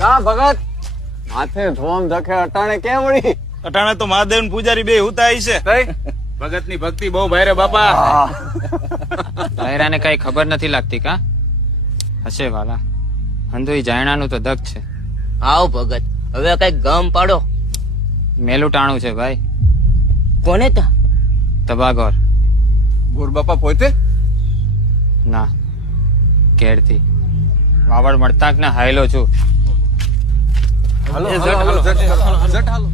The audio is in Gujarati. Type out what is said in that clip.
કા ભગત માથે ધોમ ધકે અટાણે કેમ વળી? અટાણે તો મહાદેવ ને પૂજારી બે હુતાઈ છે. ભગત ની ભક્તિ બહુ ભારે બાપા. લહેરાને કઈ ખબર નથી લાગતી કા? હશે વાલા, અંધુઈ જાયણાનું તો દગ છે. આવ ભગત, હવે કઈ ગમ પાડો. મેલું ટાણું છે ભાઈ. કોને તા? તબાગોર. ગોર બાપા પોતે? ના, ઘેરથી વાવડ મળતા ને હાયલો છું. હાલો, હાલો, હાલો, જટ હાલો.